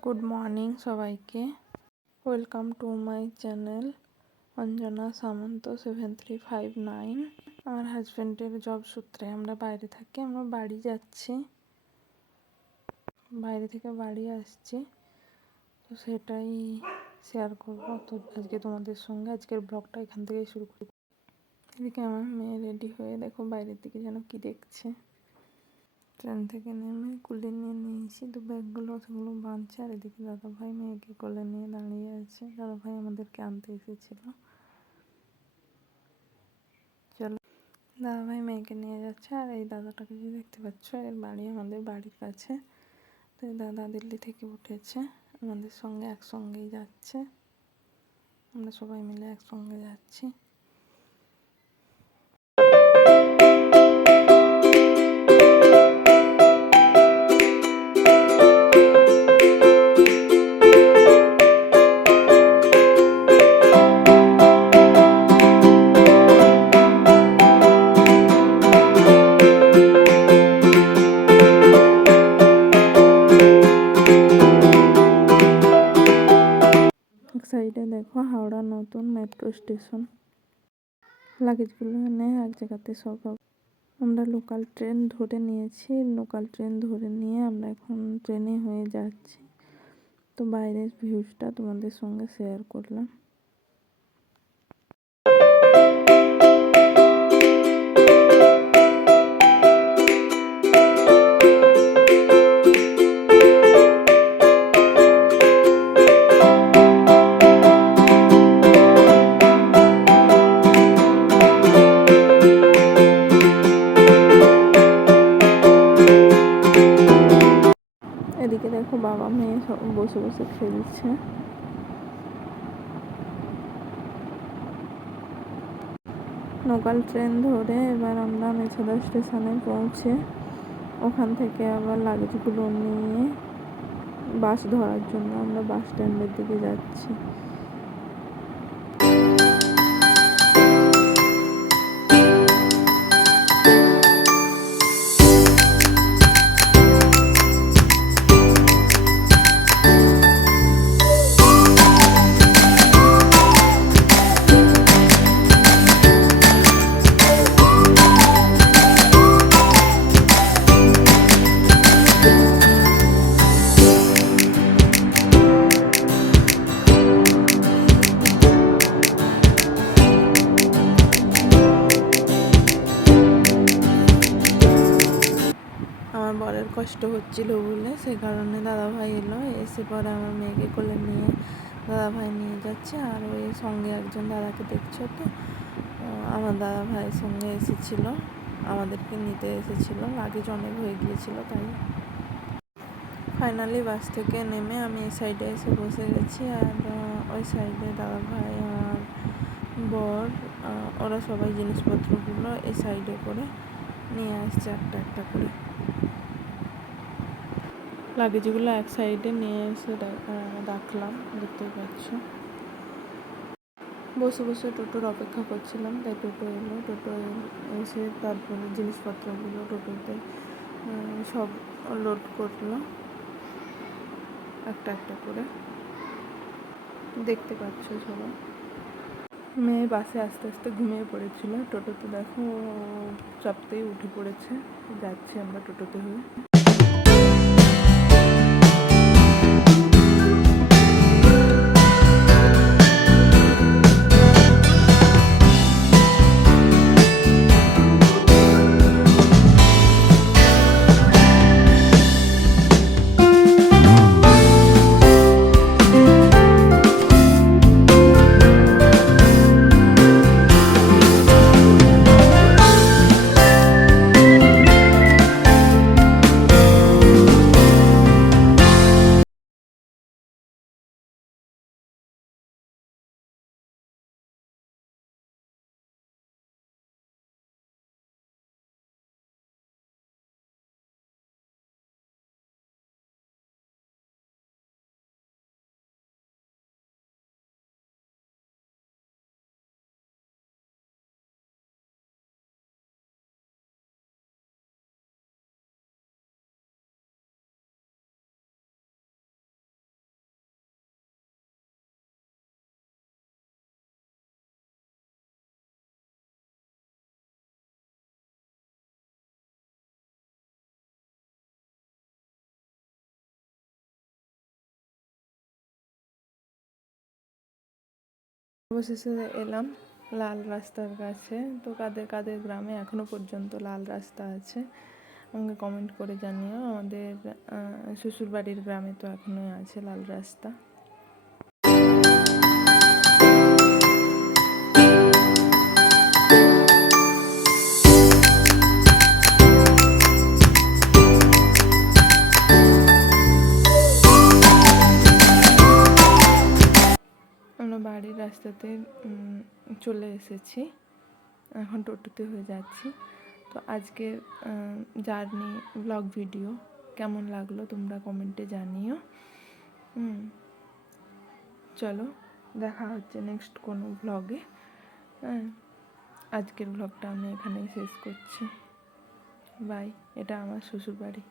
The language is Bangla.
গুড মর্নিং সবাইকে। Welcome to my channel Anjana Samanta 7359। আমার হাজব্যান্ডের জব সূত্রে আমরা বাইরে থাকি, আমরা বাড়ি যাচ্ছি, বাইরে থেকে বাড়ি আসছি, তো সেটাই শেয়ার করবো। তো আজকে তোমাদের সঙ্গে আজকের ব্লগটা এখান থেকেই শুরু করি। এদিকে আমার মেয়ে রেডি হয়ে দেখো বাইরের দিকে যেন কি দেখছে। ট্রেন থেকে নেমে কুলে নিয়ে এসি, তো ব্যাগগুলো সেগুলো বাঁধছে। আর এদিকে দাদাভাই মেয়েকে কোলে নিয়ে দাঁড়িয়ে আছে। দাদাভাই আমাদেরকে আনতে এসেছিল। চলো, দাদাভাই মেয়েকে নিয়ে যাচ্ছে। আর এই দাদাটাকে যে দেখতে পাচ্ছ, এর বাড়ি আমাদের বাড়ির কাছে। তো দাদা দিল্লি থেকে উঠেছে, আমাদের সঙ্গে একসঙ্গেই যাচ্ছে, আমরা সবাই মিলে একসঙ্গে যাচ্ছি। সাইডে দেখো হাওড়া নতুন মেট্রো স্টেশন। লাগেজগুলো এনে এক জায়গাতে সব আমরা লোকাল ট্রেন ধরে নিয়েছি। লোকাল ট্রেন ধরে নিয়ে আমরা এখন ট্রেনে হয়ে যাচ্ছি। তো বাইরের ভিউজটা তোমাদের সঙ্গে শেয়ার করলাম। এদিকে দেখো বাবা মেয়ে সব বসে বসে খেলছে। লোকাল ট্রেন ধরে এবার আমরা মেছাদা স্টেশনে পৌঁছে ওখান থেকে আবার লাগেজগুলো নিয়ে বাস ধরার জন্য আমরা বাস স্ট্যান্ডের দিকে যাচ্ছি। আমার বরের কষ্ট হচ্ছিল বলে সেই কারণে দাদাভাই এলো, এসে পরে আমার মেয়েকে কোলে নিয়ে দাদাভাই নিয়ে যাচ্ছে। আর ওই সঙ্গে একজন দাদাকে দেখছো, তো আমার দাদাভাইয়ের সঙ্গে এসেছিল, আমাদেরকে নিতে এসেছিল। লাগেজ অনেক হয়ে গিয়েছিল, তাই ফাইনালি বাস থেকে নেমে আমি এই সাইডে এসে বসে গেছি। আর ওই সাইডে দাদাভাই আর বর ওরা সবাই জিনিসপত্রগুলো এই সাইডে করে নিয়ে আসছে একটা একটা করে। লাগেজগুলো এক সাইডে নিয়ে এসে রাখলাম, দেখতে পাচ্ছ। বসে বসে টোটোর অপেক্ষা করছিলাম, তাই টোটো এলো। টোটো এসে তারপরে জিনিসপত্রগুলো টোটোতে সব লোড করলো একটা একটা করে, দেখতে পাচ্ছ সবাই। মেয়ে বাসে আস্তে আস্তে ঘুমিয়ে পড়েছিল, টোটোতে দেখো চাপতেই উঠে পড়েছে। যাচ্ছি আমরা টোটোতে হয়ে। অবশেষে এলাম লাল রাস্তার কাছে। তো কাদের কাদের গ্রামে এখনও পর্যন্ত লাল রাস্তা আছে আমাকে কমেন্ট করে জানিও। আমাদের শ্বশুরবাড়ির গ্রামে তো এখনোই আছে লাল রাস্তা। আমরা বাড়ির রাস্তাতে চলে এসেছি, এখন টোটোতে হয়ে যাচ্ছি। তো আজকের জার্নি ব্লগ ভিডিও কেমন লাগলো তোমরা কমেন্টে জানিও। চলো দেখা হচ্ছে নেক্সট কোনো ব্লগে। আজকের ব্লগটা আমি এখানেই শেষ করছি। বাই। এটা আমার শ্বশুরবাড়ি।